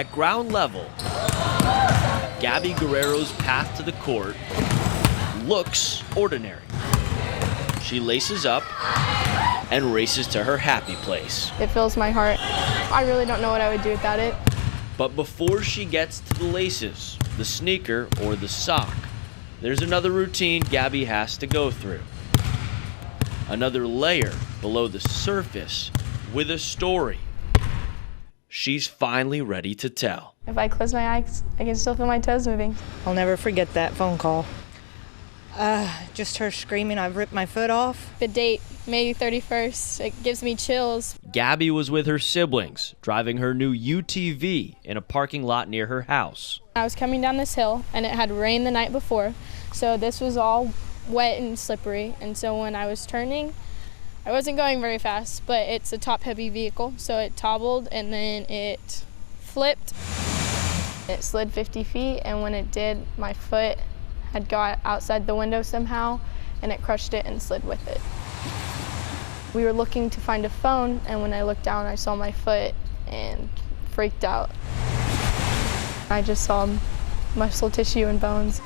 At ground level, Gabbie Guerrero's path to the court looks ordinary. She laces up and races to her happy place. It fills my heart. I really don't know what I would do without it. But before she gets to the laces, the sneaker, or the sock, there's another routine Gabbie has to go through. Another layer below the surface with a story she's finally ready to tell. If I close my eyes, I can still feel my toes moving. I'll never forget that phone call. Just her screaming, I've ripped my foot off. The date, May 31st, it gives me chills. Gabbie was with her siblings, driving her new UTV in a parking lot near her house. I was coming down this hill, and it had rained the night before, so this was all wet and slippery. And so when I was turning, I wasn't going very fast, but it's a top-heavy vehicle, so it toppled, and then it flipped. It slid 50 feet, and when it did, my foot had got outside the window somehow, and it crushed it and slid with it. We were looking to find a phone, and when I looked down, I saw my foot and freaked out. I just saw muscle tissue and bones.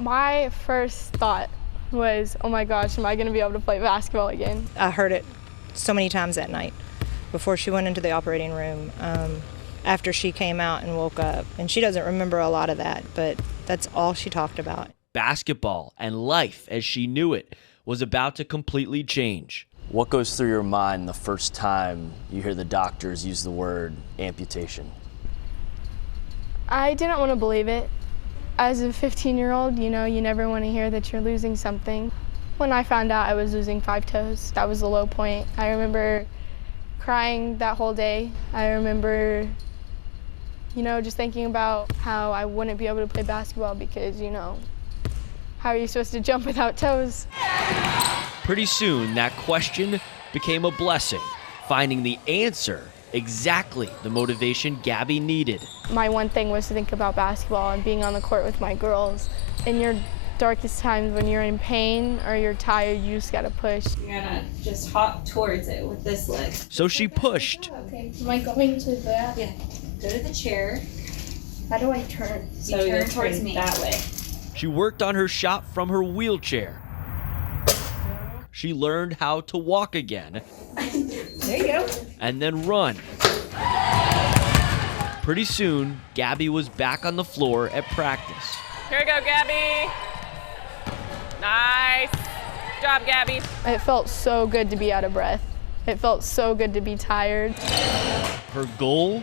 My first thought was, oh my gosh, am I gonna be able to play basketball again? I heard it so many times that night before she went into the operating room, after she came out and woke up. And she doesn't remember a lot of that, but that's all she talked about. Basketball and life as she knew it was about to completely change. What goes through your mind the first time you hear the doctors use the word amputation? I didn't want to believe it. As a 15-year-old, you know, you never want to hear that you're losing something. When I found out I was losing 5 toes, that was the low point. I remember crying that whole day. I remember, you know, just thinking about how I wouldn't be able to play basketball because, you know, how are you supposed to jump without toes? Pretty soon, that question became a blessing, finding the answer exactly the motivation Gabbie needed. My one thing was to think about basketball and being on the court with my girls. In your darkest times, when you're in pain or you're tired, you just gotta push. You're gonna just hop towards it with this leg. So she pushed. Okay, am I going to that? Yeah, go to the chair. How do I turn? So you turn towards me. That way. She worked on her shot from her wheelchair. She learned how to walk again. There you go. And then run. Pretty soon, Gabbie was back on the floor at practice. Here we go, Gabbie. Nice. Good job, Gabbie. It felt so good to be out of breath. It felt so good to be tired. Her goal?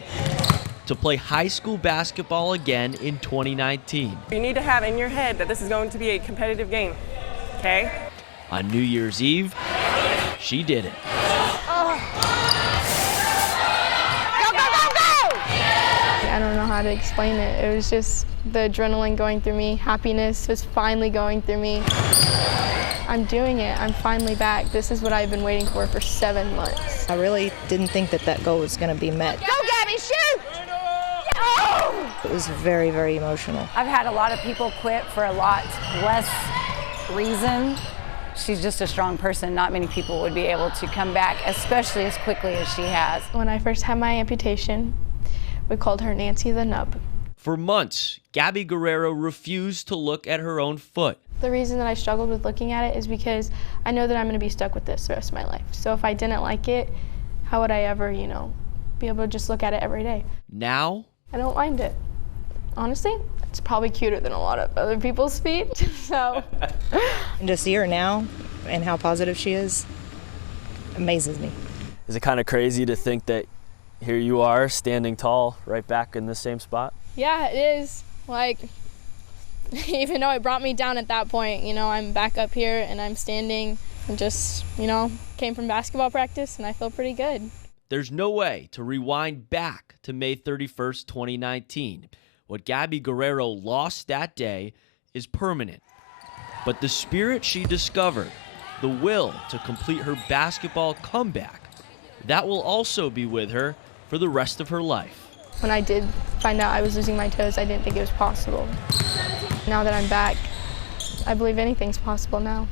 To play high school basketball again in 2019. You need to have in your head that this is going to be a competitive game, okay? On New Year's Eve, she did it. I don't know how to explain it. It was just the adrenaline going through me. Happiness was finally going through me. I'm doing it. I'm finally back. This is what I've been waiting for 7 months. I really didn't think that that goal was going to be met. Go, Gabbie, shoot! It was very, very emotional. I've had a lot of people quit for a lot less reason. She's just a strong person. Not many people would be able to come back, especially as quickly as she has. When I first had my amputation, we called her Nancy the Nub. For months, Gabbie Guerrero refused to look at her own foot. The reason that I struggled with looking at it is because I know that I'm going to be stuck with this the rest of my life. So if I didn't like it, how would I ever, you know, be able to just look at it every day? Now, I don't mind it. Honestly, it's probably cuter than a lot of other people's feet, so. And to see her now and how positive she is amazes me. Is it kind of crazy to think that here you are standing tall right back in the same spot? Yeah, it is. Like, even though it brought me down at that point, you know, I'm back up here and I'm standing and just, you know, came from basketball practice and I feel pretty good. there's no way to rewind back to May 31st, 2019. What Gabbie Guerrero lost that day is permanent. But the spirit she discovered, the will to complete her basketball comeback, that will also be with her for the rest of her life. When I did find out I was losing my toes, I didn't think it was possible. Now that I'm back, I believe anything's possible now.